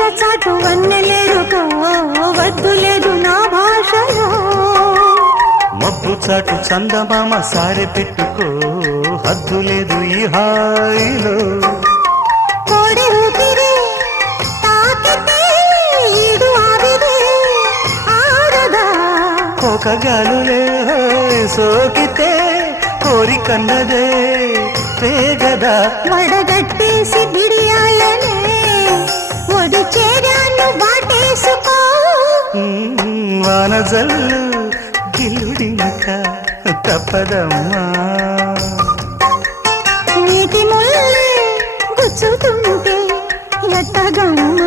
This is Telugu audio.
చీర చాటు వన్నెలేరుకో వద్దు లేదు నా భాషలో మబ్బు చాటు చందమామ సారె పెట్టుకో హద్దు లేదు ఈ హాయిలో కోడి ఊపిరి తాకితే ఈడు ఆవిరి ఆరదా ఒక గాలులే సోకితే కోరికన్నదే పేగదా వడగట్టేసి బిడియాలనే ఒడి చేరాను వాటేసుకో వానజల్లు గిల్లుడినక తప్పదమ్మా నీటి ముల్లే గుచ్చుతుంటే ఎట్టగమ్మా